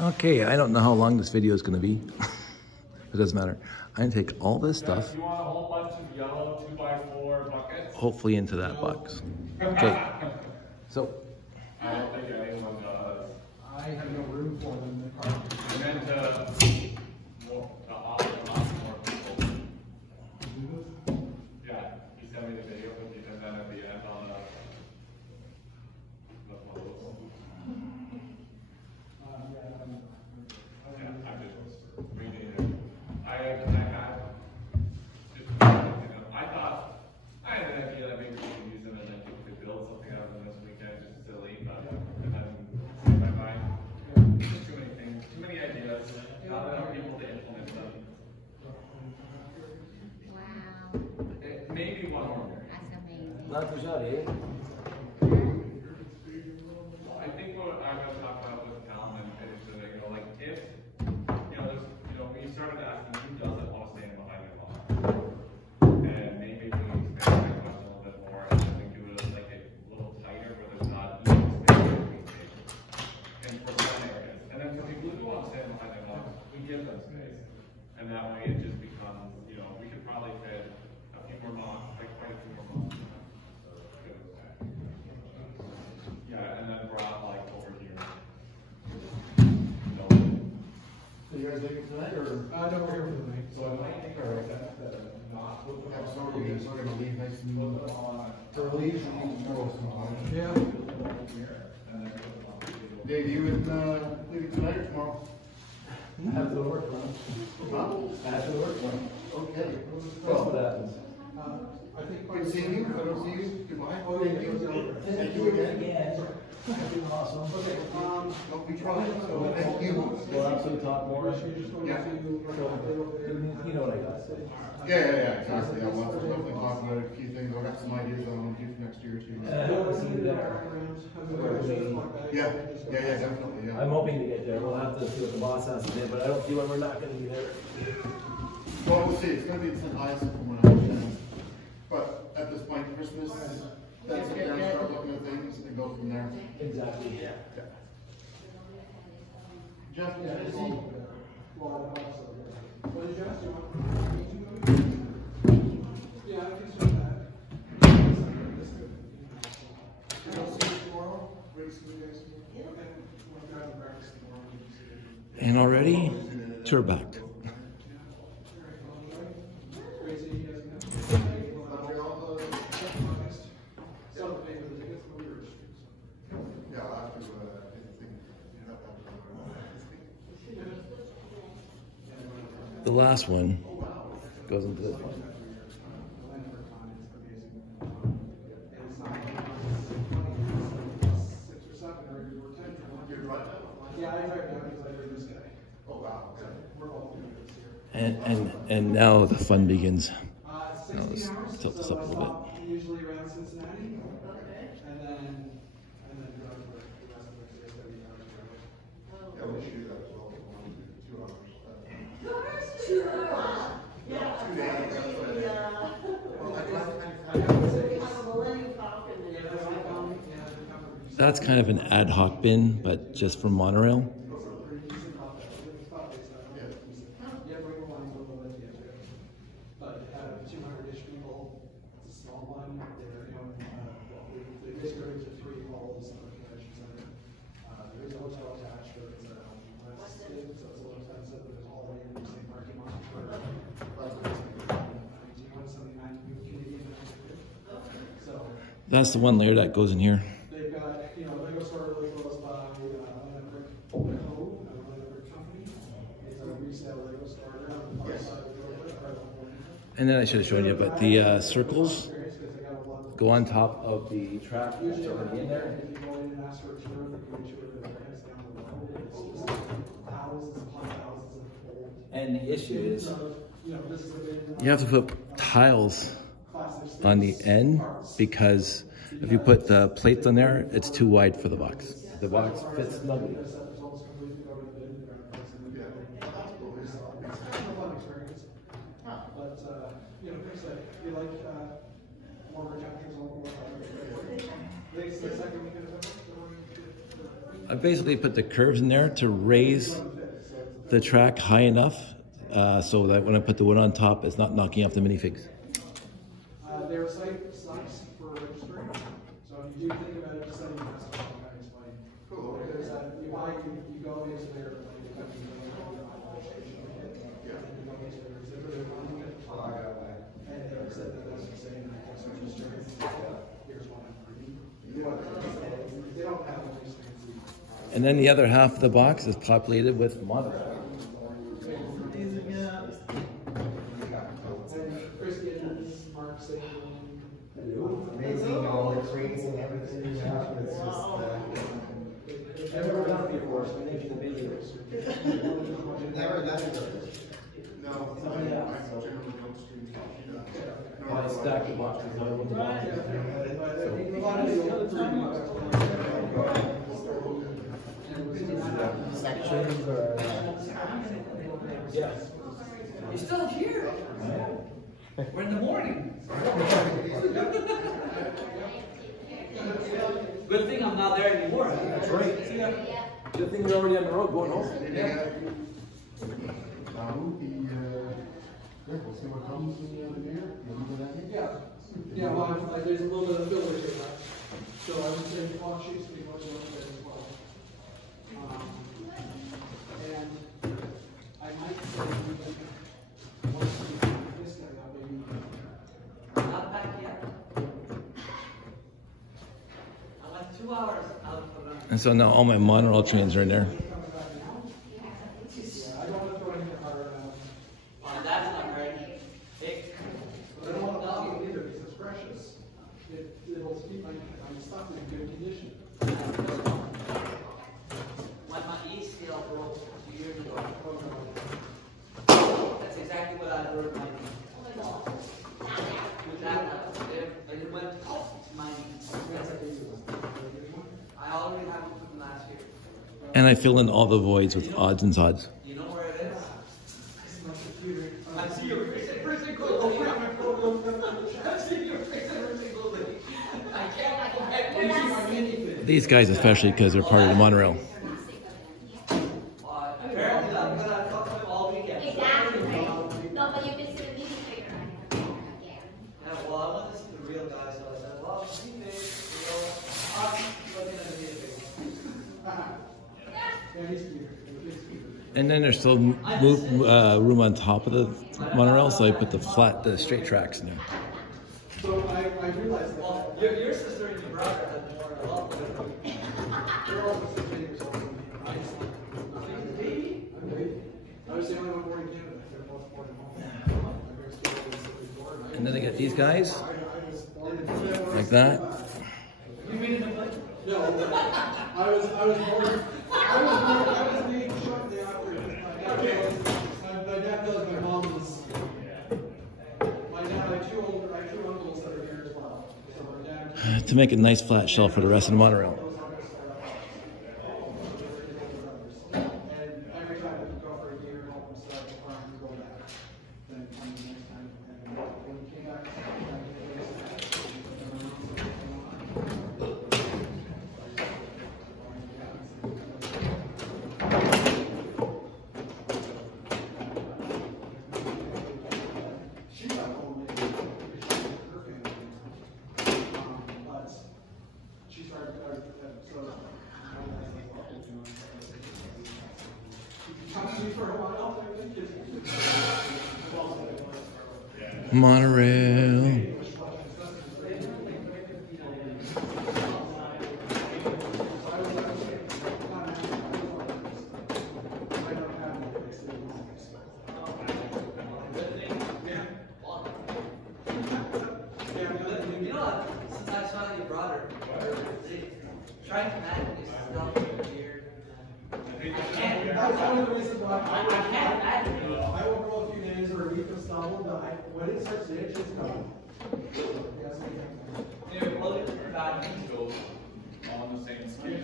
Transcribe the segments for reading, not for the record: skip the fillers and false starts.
Okay, I don't know how long this video is going to be. It doesn't matter. I'm going to take all this stuff, You want a whole bunch of yellow 2x4 buckets? hopefully into that box. Okay, so. I don't think anyone does. I have no room for them in the car. I meant to offer more people. Yeah, he sent me the video, and then at the end on the photos. Yeah, I'm just reading it. I had just, I thought, I had an idea that maybe we could use them and then people could build something out of them this weekend, just silly, but and then in my mind, just too many things, too many ideas, not enough people to implement them. Wow, Maybe one more. that's amazing. Not too shabby, eh? I think what I'm going to talk about with Calum and finish it, like if, there's, we started asking who doesn't want to stand behind the law. And maybe we expand that question a little bit more and then we do it like a little tighter where there's not even space between stations. And for some areas. And then for people who do want to stand behind the law, we give them space. And that way it just becomes, we could probably fit a few more months, like quite a few more months. Yeah, and then Rob, like over here. So you guys leaving tonight, or? No, we're here for the night. So I might think our not. So we're gonna leave nice and early, so we can go sometime. Yeah. Dave, you would leave tonight or tomorrow? After the work run. Huh? After the work run. Okay. That's what happens. I think good seeing you. If I don't see you, goodbye. Oh, thank you. Thank you again. Awesome. Okay. Don't be trying. So thank you. We'll absolutely talk more. Yeah. You know what I got to say. Yeah, exactly. Yeah, we'll definitely talk about a few things. I've got some ideas on what to do for next year too. Yeah, definitely. Yeah. I'm hoping to get there. We'll have to see what the boss has to do, but I don't feel like we're not going to be there. Well, we'll see. It's going to be the highest from what I understand. But at this point, Christmas, then sit down and start looking at things and go from there. Exactly. Yeah. Jeff, is busy? What did you ask? Yeah, I can start that. I'll see you tomorrow. Wait, see you guys tomorrow. Okay. We'll grab the breakfast tomorrow. And already, tour back. The last one goes into this one. And now the fun begins. Now let's tilt this up a little bit. Usually around Cincinnati. Okay. And then go for the rest of the days that we have. Yeah, we should do that as well. 2 hours. 2 hours? Yeah. 2 days. That's kind of an ad hoc bin, but just for monorail. That's the one layer that goes in here. They've got, Lego store really close by Brick Company. It's a resale Lego store on the other side of the door. And then I should have shown you, but the circles go on top of the track that's already in there. If you go in and ask for a tour, they can make sure that their heads down the road. It's just thousands upon thousands of old. And the issue is, this is a big you have to put tiles on the end, because if you put the plates on there, it's too wide for the box. The box fits snugly. I basically put the curves in there to raise the track high enough so that when I put the wood on top, it's not knocking off the minifigs. Their site sucks for registering, so if you do think about it, just letting you know something I explain. Cool. Because you go into their, like, the company, registration, and you go into their exhibit, they're running it. And they said that that's the same, that's registering. Here's one for you. They don't have all these things. And then the other half of the box is populated with monorail. Amazing, all the trees and everything. Yeah, it's just. I've never done it before, so I'm making the videos. Never done it. No, I generally don't stream. I stack the boxes on the box. Sections or. Yeah. You're still here. We're in the morning. Good thing I'm not there anymore. That's right. Good thing we're already on the road going home. We'll see what comes in the year. Yeah, well, there's a little bit of filler here, right? So I would say the clock sheets pretty much look at as well. And I might say, once we figure this guy out, maybe. Not back yet. I'm like 2 hours out for them. And so now all my monorail trains are in there. Yeah, I don't want to throw anything harder now. Oh, that's not ready. Hey, But I don't want to log it either because it's precious. It'll keep my stuff in good condition. when my E-scale broke 2 years ago, that's exactly what I wrote my knee. With that, it went to my knee. I already have it from last year. And I fill in all the voids with odds and sods. You know where it is? My computer. I see your face every single day. I see your face every single day. I can't. These guys especially because they're part of the monorail. Apparently, I'm gonna talk to them all weekend. Exactly. No, but you can see the music figure on here. Yeah. Yeah, well, I want to see the real guy, so I said, well, see, babe, you know, I'm looking at the video. Yeah, he's computer. And then there's still room on top of the monorail, so I put the straight tracks in there. So I realized that. Well, your sister and your brother had more a lot of They're all 15 years older than me. I'm baby. I was the only one born in Canada. They're both born at home. My parents were born in And then I got these guys, I was born in like that. You mean in the play? No, I was named shortly after. My dad was my mom's. My dad, I have two uncles that are here as well. So my dad. To make a nice flat shelf for the rest of the monorail. And every time we go for a year, help him start the farm, we go back. Then come the next time. And when we came back, she got home and her family. But she started, so. Talk to me for a while. Monorail. You know what? Since I saw your brother, trying to manage this stuff weird. I can't. That's one of the reasons why I can't imagine it. I will go a few days or a week of stumble, but when it starts to itch, it's gone. They're really bad. Goes on the same scale.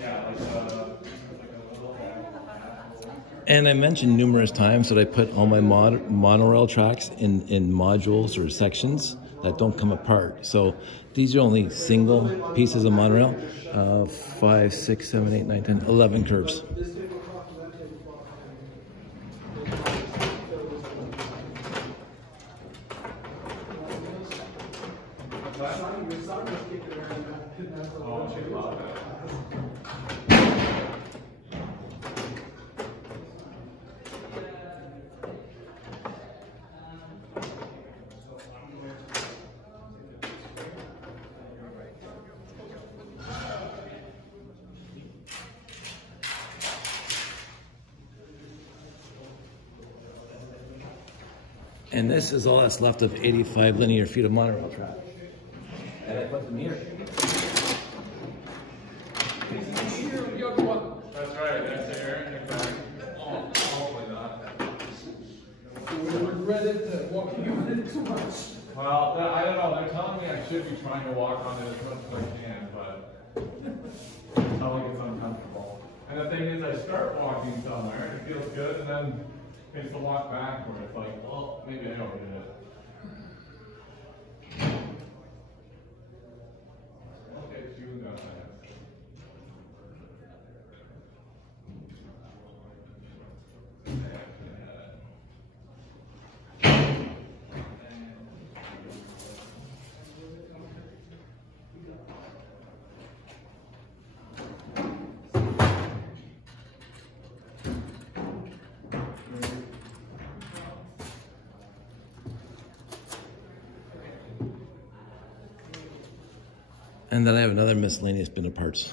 Yeah, like a little. And I mentioned numerous times that I put all my monorail tracks in modules or sections that don't come apart. So these are only single pieces of monorail. 5, 6, 7, 8, 9, 10, 11 curves. This tablecloth and that tablecloth. Your son was kicking around and that's what Oh, she loved that. And this is all that's left of 85 linear feet of monorail track. And I put them here. That's right, that's Aaron. Oh, hopefully not. We regretted walking on it too much. Well, I don't know, they're telling me I should be trying to walk on it as much as I can, but it's not like it's uncomfortable. And the thing is, I start walking somewhere, it feels good, and then it's the walk back where it's like, well, maybe I overdid it. Okay, you got that. And then I have another miscellaneous bin of parts.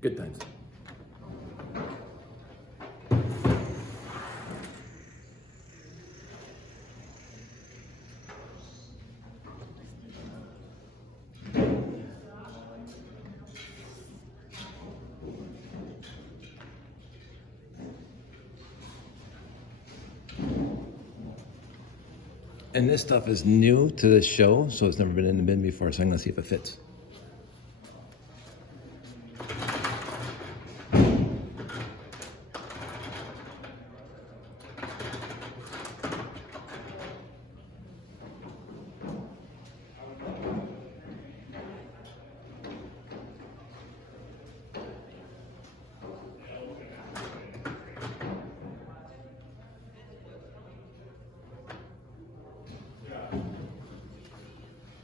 Good times. And this stuff is new to this show, so it's never been in the bin before, so I'm gonna see if it fits.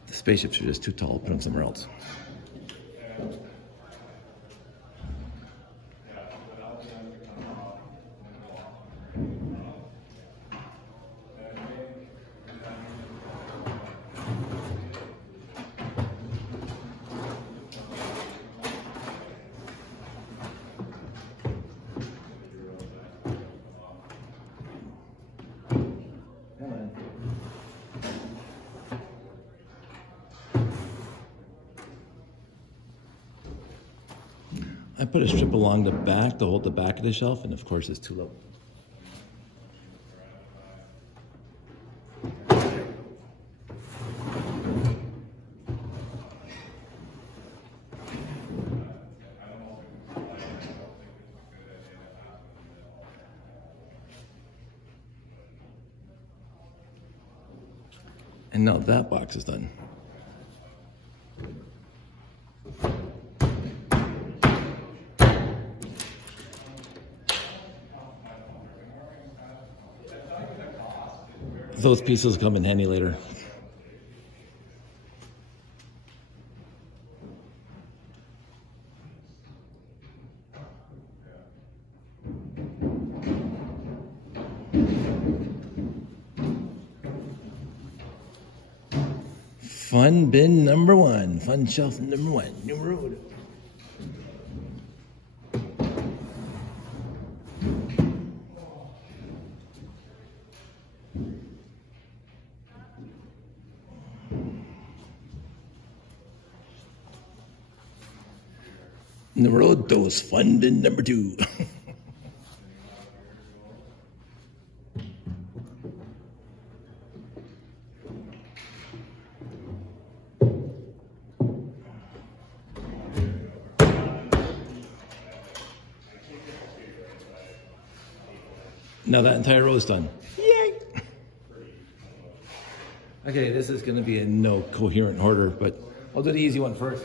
The spaceships are just too tall. Put them somewhere else. I put a strip along the back to hold the back of the shelf, and of course it's too low. And now that box is done. Those pieces come in handy later. Fun bin number one. Fun shelf number one. Numero uno. Numero dos. Fun bin number two. Now that entire row is done. Yay! Okay, this is going to be in no coherent order, but I'll do the easy one first.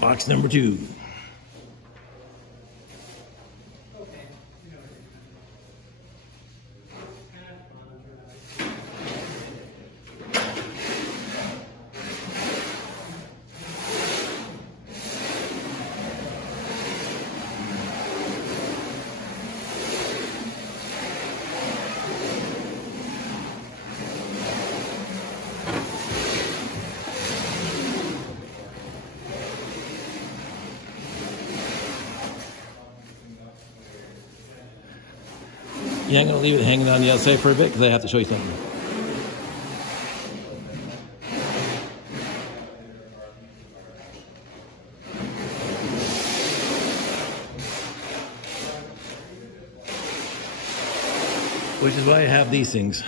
Box number 2. Yeah, I'm going to leave it hanging on the outside for a bit because I have to show you something. Which is why I have these things.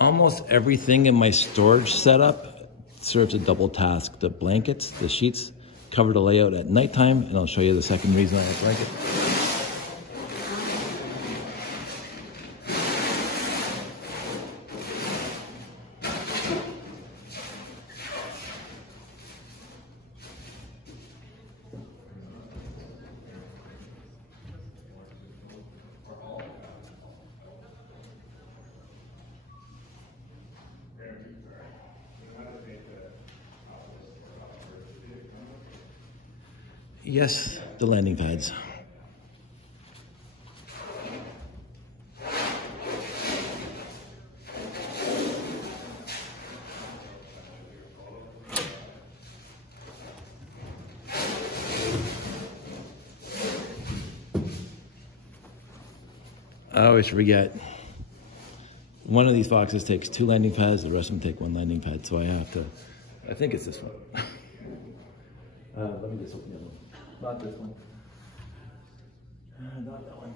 Almost everything in my storage setup serves a double task. The blankets, the sheets, cover the layout at nighttime, and I'll show you the second reason I have blankets. Yes, the landing pads. I always forget. One of these boxes takes 2 landing pads, the rest of them take 1 landing pad, so I have to, I think it's this one. Let me just open the other one. Not this one. Not that one.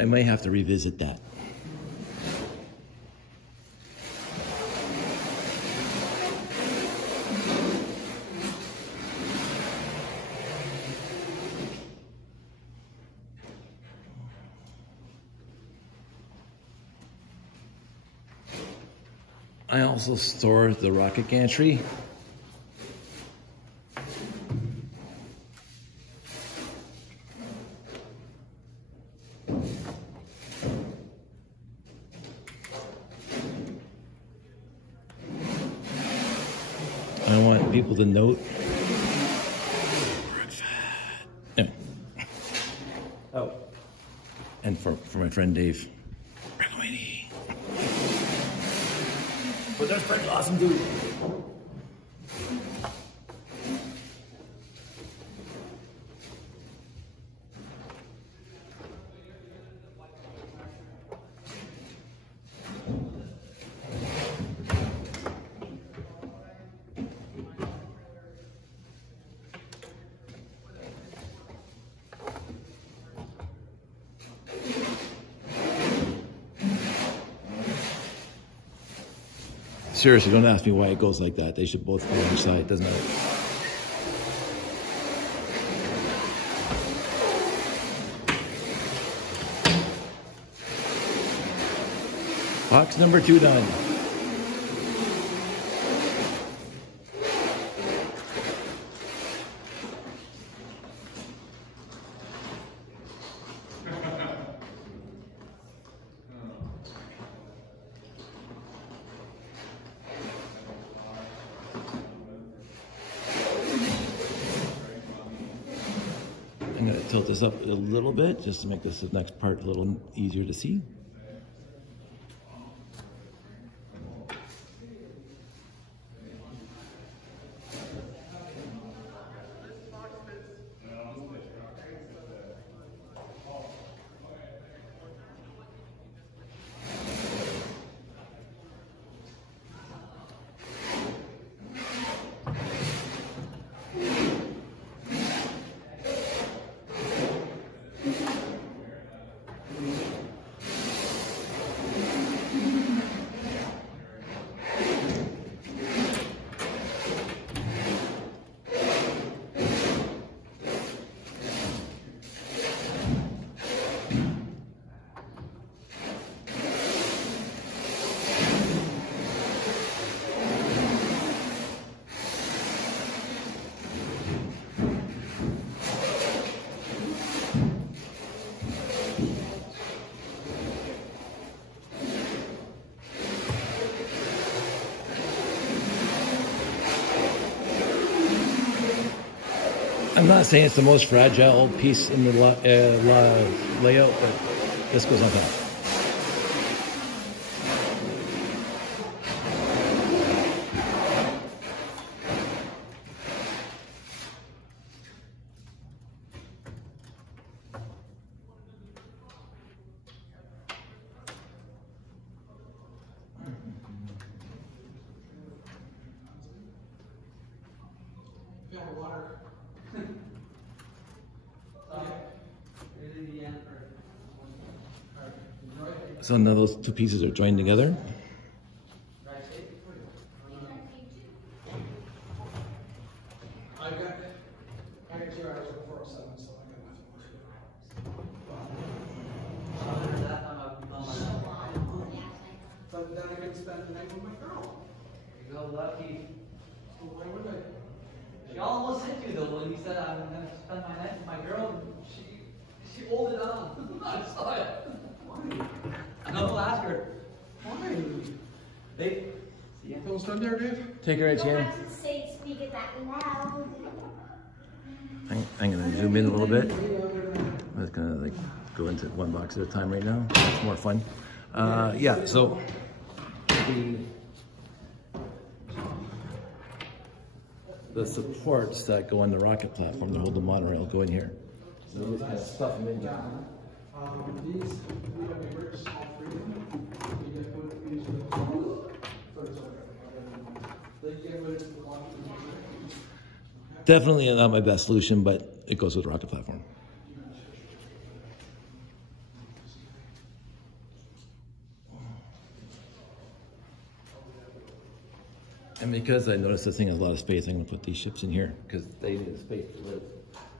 I may have to revisit that. I also store the rocket gantry. I want people to note. Anyway. Oh, and for my friend Dave. But that's pretty awesome, dude. Seriously, don't ask me why it goes like that. They should both go on each side. Doesn't matter. Box number 2 done. I'm going to tilt this up a little bit just to make this next part a little easier to see. I'm not saying it's the most fragile piece in the layout, but this goes on top. So now those two pieces are joined together. I got 2 hours before 7, so I got nothing more to do. But then I could spend the night with my girl. You're lucky. So why would I? She almost hit you though when you said I'm gonna spend my night with my girl. She hold it on. I saw it. Why? I know. Ask her. Why? Babe. See ya. Almost done there, Dave? Take her, You don't Etienne. have to say speak it that loud. I'm going to zoom in a little bit. I'm just going to like go into one box at a time right now. It's more fun. Yeah, so the supports that go on the rocket platform to hold the monorail go in here. So you just kind of stuff them in here. These, we have a very small freedom. You get put these with the so it's okay. Then you get rid of the one. Definitely not my best solution, but it goes with the rocket platform. And because I noticed this thing has a lot of space, I'm going to put these ships in here because they need the space to live.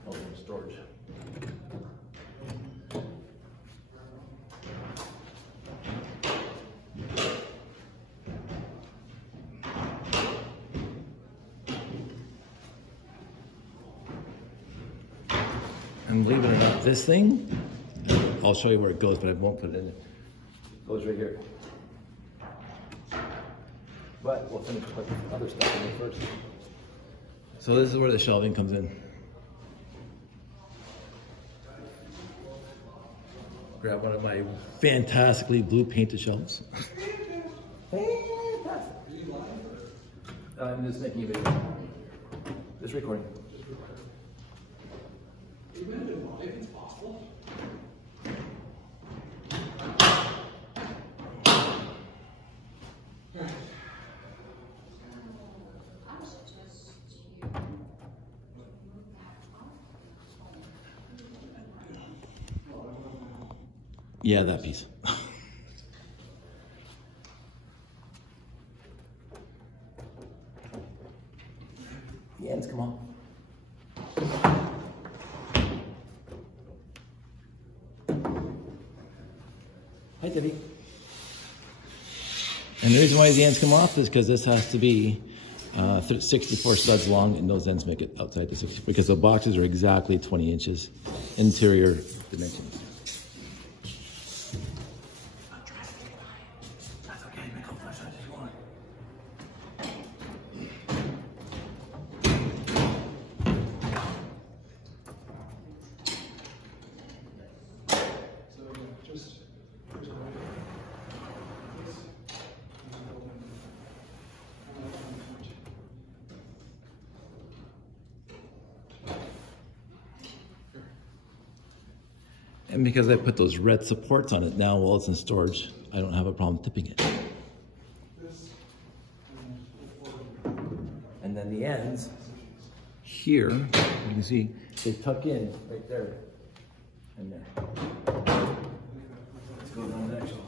Oh, storage. And believe it or not, this thing, I'll show you where it goes, but I won't put it in. It goes right here. But we'll finish putting other stuff in it first. So this is where the shelving comes in. Grab one of my fantastically blue painted shelves. Fantastic. I'm just making a video. Just recording. Even if it's possible. Yeah, that piece. The ends come off. Hi, Debbie. And the reason why the ends come off is because this has to be 64 studs long, and those ends make it outside the 60, because the boxes are exactly 20 inches interior dimensions. That's okay, make all the sizes you want. So yeah, just here's a way. This is a building. And because I put those red supports on it now while it's in storage, I don't have a problem tipping it. This And then the ends here, you can see they tuck in right there and there. Let's go down the next one.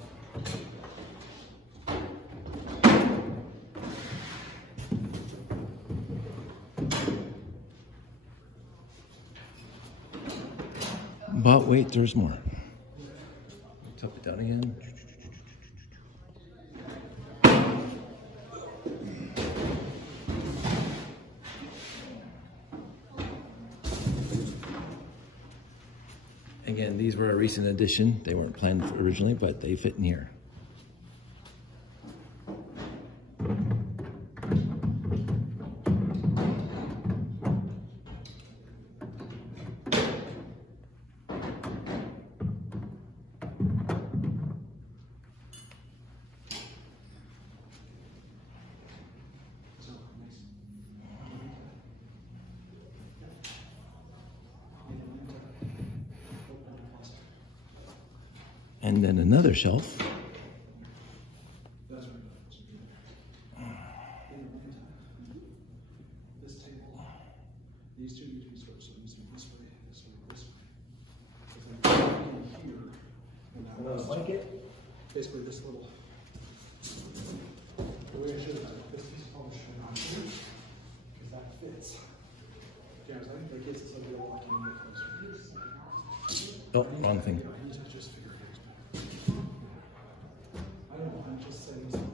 But wait, there's more. Tuck it down again. Again, these were a recent addition. They weren't planned originally, but they fit in here. And then another shelf. That's right. This table, these two need to be switched, so it needs to be this way, this way, this way. Because I'm in here, and now Another blanket. basically this little, the way I should have done it, this is function on here, because that fits. Yeah, I was like, it gets it so you don't want to get closer. Oh, wrong thing. I need to just figure it out. I don't know, I'm just saying something.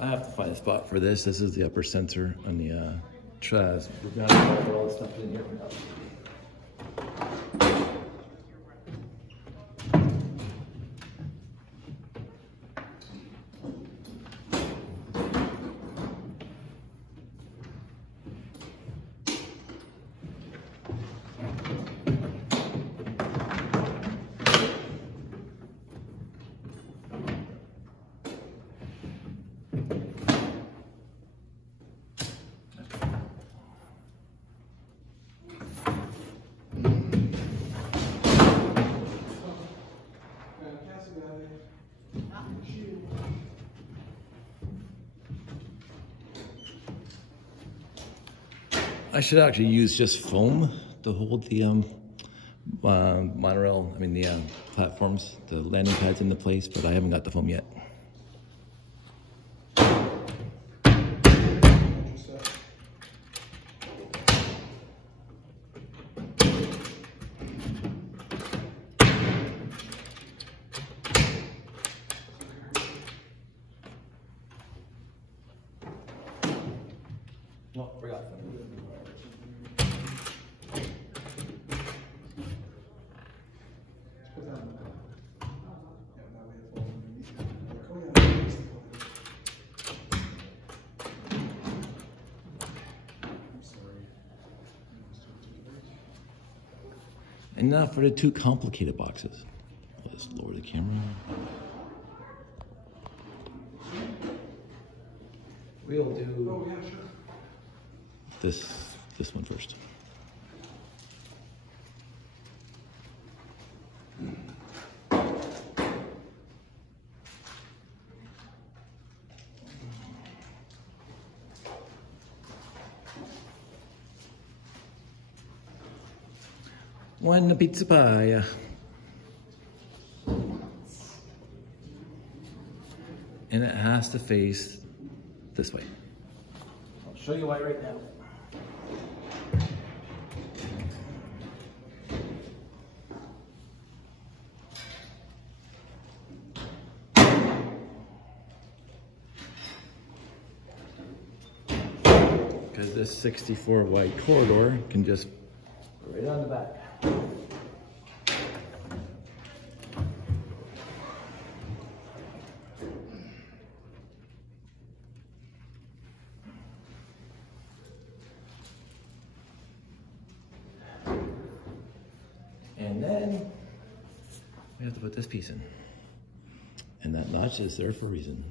I have to find a spot for this. This is the upper sensor on the Trez. We're gonna put all the stuff in here for now. I should actually use just foam to hold the monorail, the platforms, the landing pads into place, but I haven't got the foam yet. No, forgot something. Put that on the top. Yeah, that way it falls underneath. Like, oh yeah, that's the color. I'm sorry. And now for the two complicated boxes. Let's lower the camera. We'll do Oh yeah, sure. this one first. One pizza pie. And it has to face this way. I'll show you why right now. Because this 64 wide corridor can just go right on the back. And then we have to put this piece in. And that notch is there for a reason.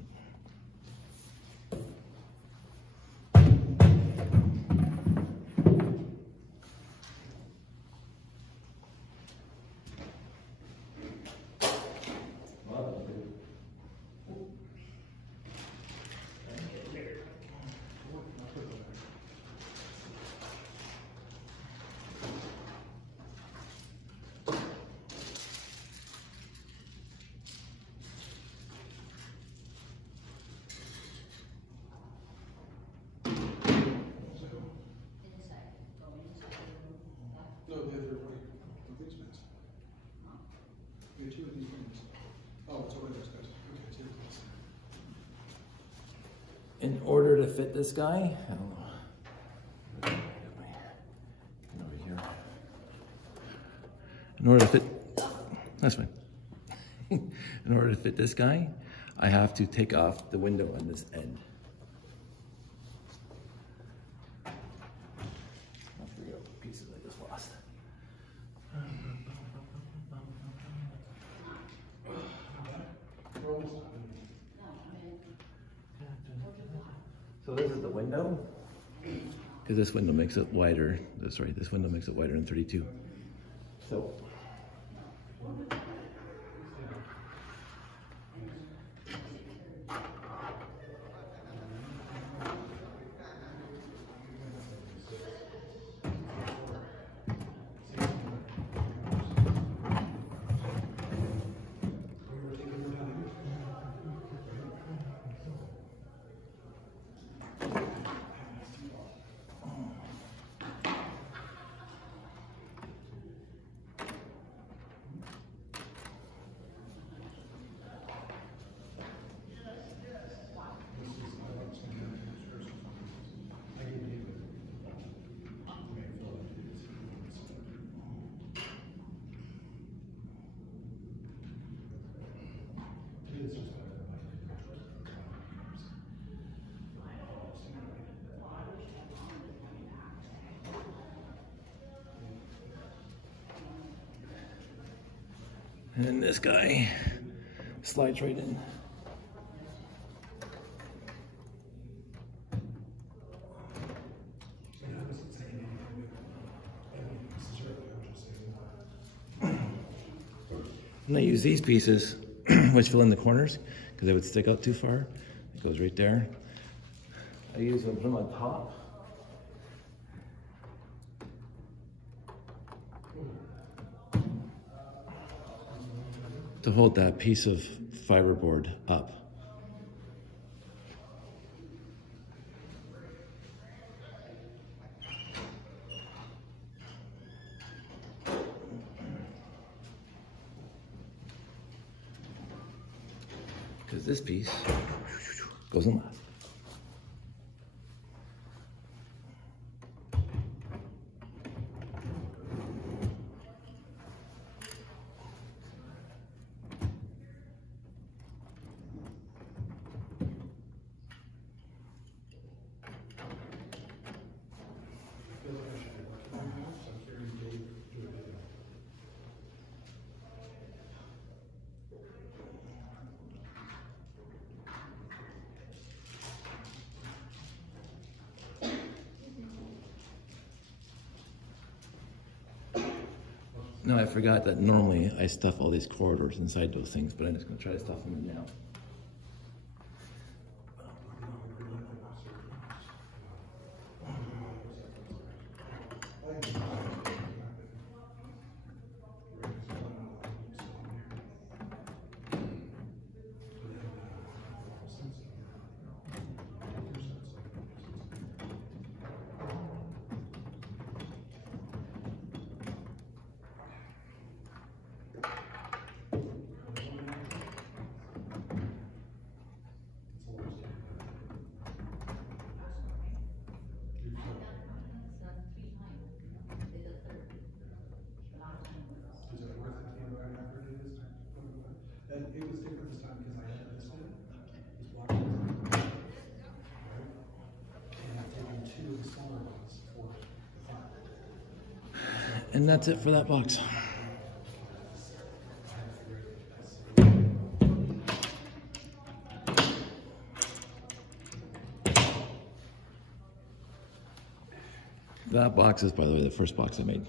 No, the other way. The these ones. You have two of these ones. Oh, it's over there, guys. Okay, take this. In order to fit this guy, I don't know. Over here. In order to fit, that's fine. In order to fit this guy, I have to take off the window on this end. I'll figure out what pieces I just lost. So this is the window, because this window makes it wider. That's right, this window makes it wider than 32. So. And then this guy slides right in. And I use these pieces, which fill in the corners, because they would stick out too far. It goes right there. I use them, put them on top. To hold that piece of fiberboard up. Because this piece goes in last. No, I forgot that normally I stuff all these corridors inside those things, but I'm just going to try to stuff them in now. time, because I had this one, is watching. Right? And I've taken 2 of the smaller ones for the front. And that's it for that box. That box is, by the way, the first box I made.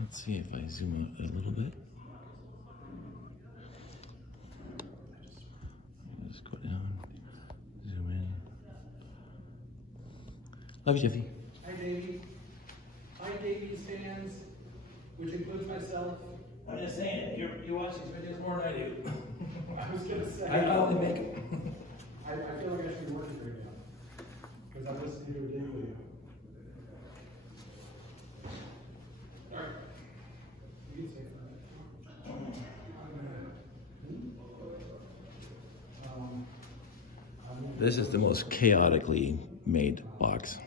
Let's see if I zoom out a little bit. Just go down, zoom in. Love you, Jeffy. Hi, Davey. Hi, Davey's fans, which includes myself. I'm just saying, you watch these videos more than I do. I was gonna say. I only make it. I feel like I should be working right now, because I'm listening to your video. Alright. You can say that. This is the most chaotically made box.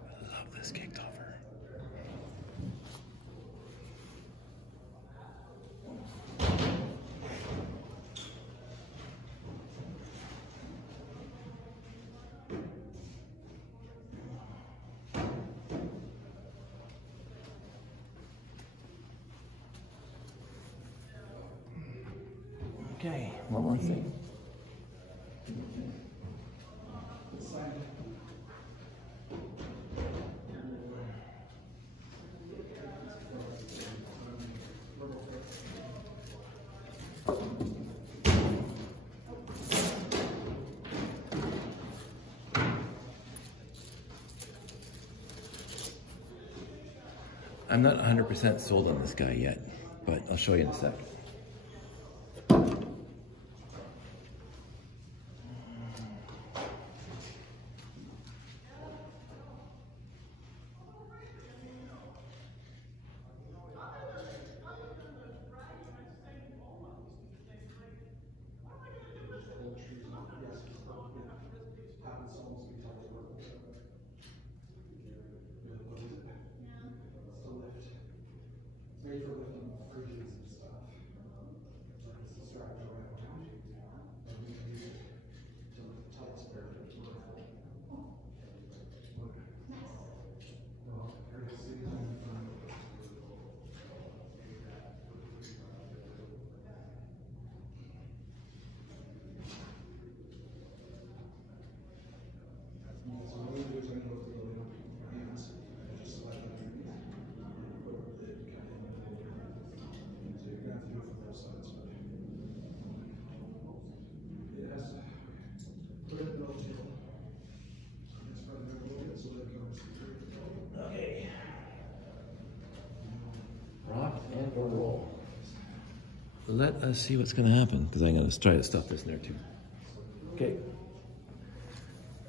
I love this cake topper. Okay, one more thing. I'm not 100% sold on this guy yet, but I'll show you in a sec. Made for lifting fridges and stuff. It's a strap around. And we can use it to lift tight spare. Well, here's the season from. So what we do is I know if we go to hands, just select it. Okay. Rock and roll. Let us see what's going to happen, because I'm going to try to stuff this in there too. Okay.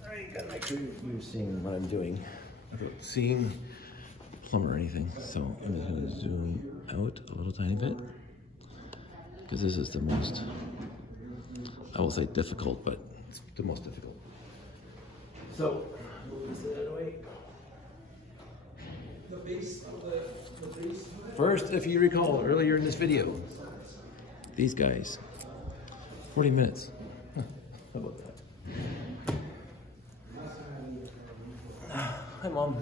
All right, got to make sure you're seeing what I'm doing without seeing plumb or anything. So I'm just going to zoom out a little tiny bit, because this is the most, I will say difficult, but it's the most difficult. So, move this out of the way. The base of the base of it. First, if you recall earlier in this video, these guys, 40 minutes. How about that? Hi, Mom.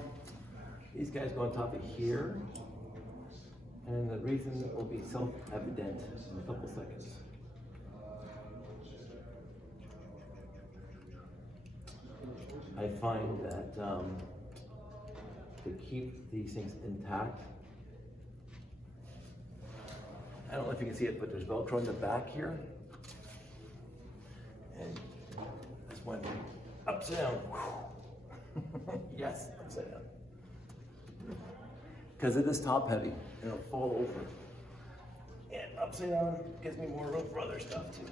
These guys go on top of here, and the reason will be self-evident in a couple seconds. I find that to keep these things intact, I don't know if you can see it, but there's Velcro in the back here. And this one upside down. Yes, upside down. Because it is top heavy, and it'll fall over. And upside down gives me more room for other stuff too.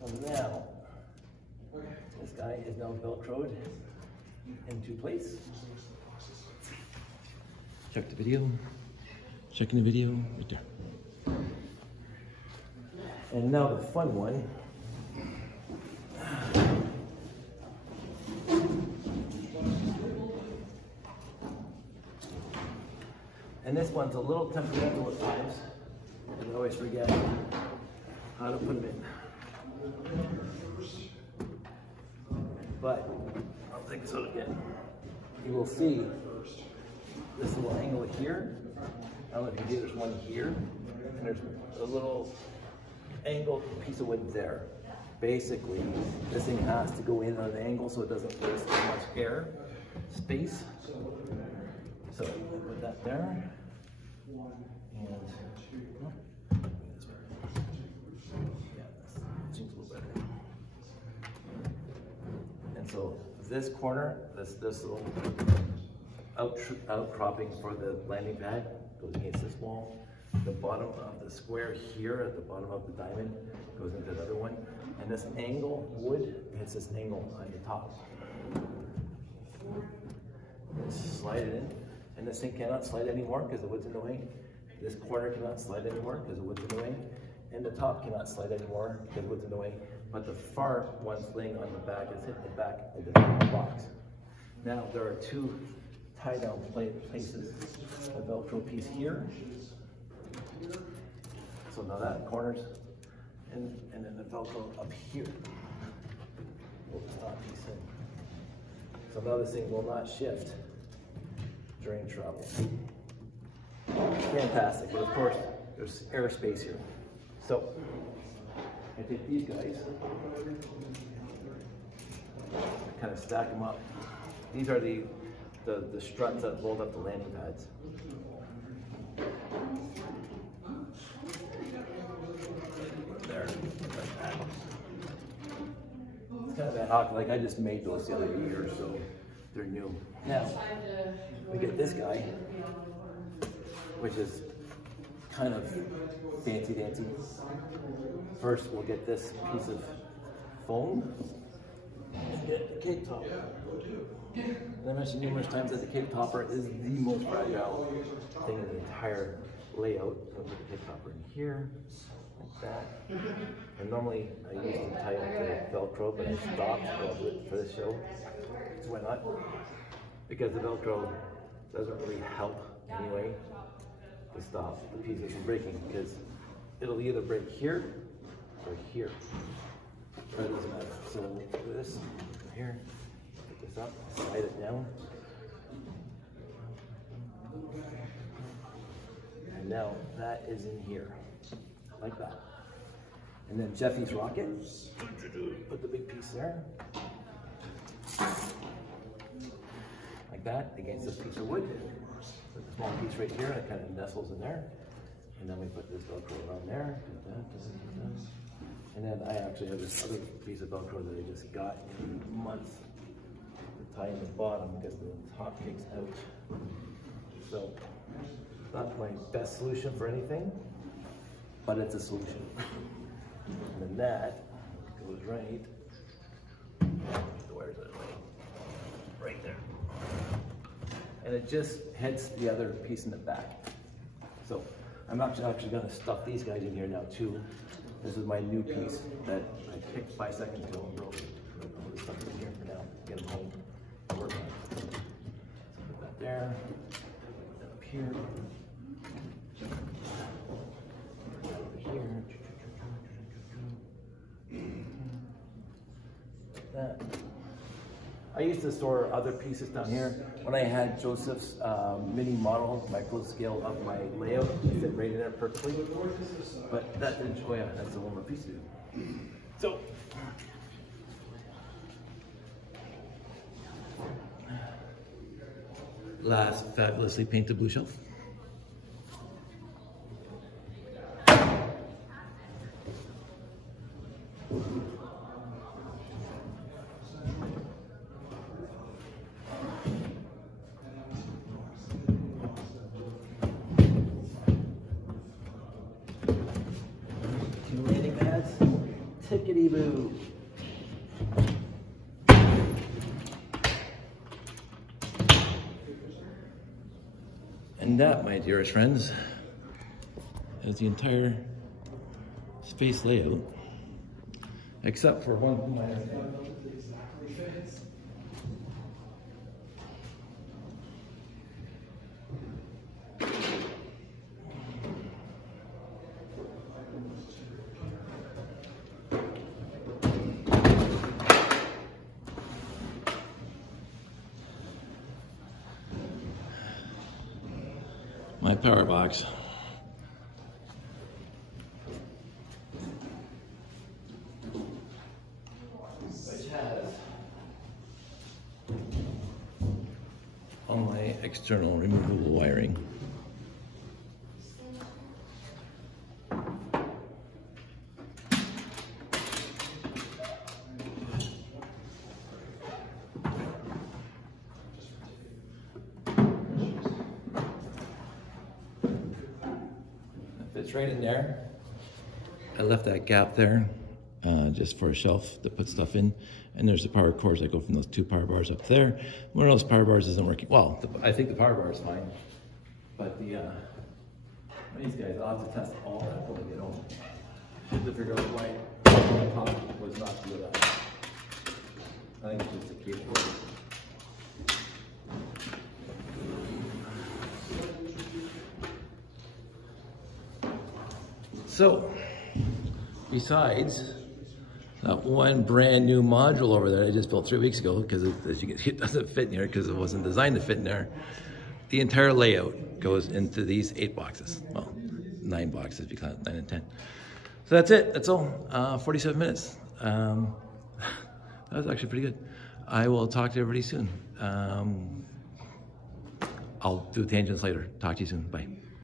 So now, this guy is now Velcroed into place. Check the video. Checking the video right there. And now the fun one. And this one's a little temperamental at times. I always forget how to put it in. But I'll take this out again. You will see this little angle here. I don't know if you see, there's one here, and there's a little angled piece of wood there. Basically, this thing has to go in at an angle so it doesn't waste too much air space. So I put that there. And seems a little better. And so this corner, this little outcropping for the landing pad goes against this wall. The bottom of the square here at the bottom of the diamond goes into the other one. And this angle wood hits this angle on the top. Slide it in. And this thing cannot slide anymore because the wood's in the way. This corner cannot slide anymore because the wood's in the way. And the top cannot slide anymore because the wood's in the way. But the far one's laying on the back is hitting the back of the box. Now there are two tie down places. A Velcro piece here. So now that corners. And then the Velcro up here. We'll just not piece in. So now this thing will not shift during travel. Fantastic, but of course, there's airspace here. So, I take these guys, I kind of stack them up. These are the struts that hold up the landing pads. There, like that. It's kind of ad hoc, like I just made those the other year, so they're new. Now, we get this guy, which is kind of fancy dancy. First, we'll get this piece of foam and get the cake topper. And I mentioned numerous times that the cake topper is the most fragile thing in the entire layout. I'll put the cake topper in here, like that. And normally I used to tie up the Velcro, but I stopped for this show. So why not? Because the Velcro doesn't really help anyway to stop the pieces from breaking, because it'll either break here or here. Or it doesn't matter. So we'll do this here, pick this up, slide it down. And now that is in here, like that. And then Jeffy's rocket, put the big piece there. Like that, against this piece of wood. Put the small piece right here, and it kind of nestles in there. And then we put this Velcro around there. And then I actually have this other piece of Velcro that I just got in months to tie in the bottom because the top takes out. So, not my best solution for anything, but it's a solution. And then that goes right, the wires out of the way, right there. And it just heads the other piece in the back. So I'm actually going to stuff these guys in here now too. This is my new piece that I picked 5 seconds ago and broke. I'm going to stuff them in here for now, get them home, work on it. So put that there, put that up here, put that over here, like that. I used to store other pieces down here. When I had Joseph's mini model, micro scale of my layout, it fit right in there perfectly. But that didn't, oh yeah, that's the one more piece to do. So, last fabulously painted blue shelf. Tickety boo. And that, my dearest friends, is the entire space layout, except for one minor thing. My power box. Which has all my external removable wiring. It's right in there. I left that gap there just for a shelf to put stuff in. And there's the power cords that go from those two power bars up there. One of those power bars isn't working. Well, I think the power bar is fine. But the these guys, I'll have to test all that when we get home to figure out why my top was not lit up. I think it's just a cable. So, besides that one brand new module over there I just built 3 weeks ago, because as you can see, it doesn't fit in here because it wasn't designed to fit in there. The entire layout goes into these 8 boxes. Well, 9 boxes because 9 and 10. So that's it. That's all. 47 minutes. That was actually pretty good. I will talk to everybody soon. I'll do tangents later. Talk to you soon. Bye.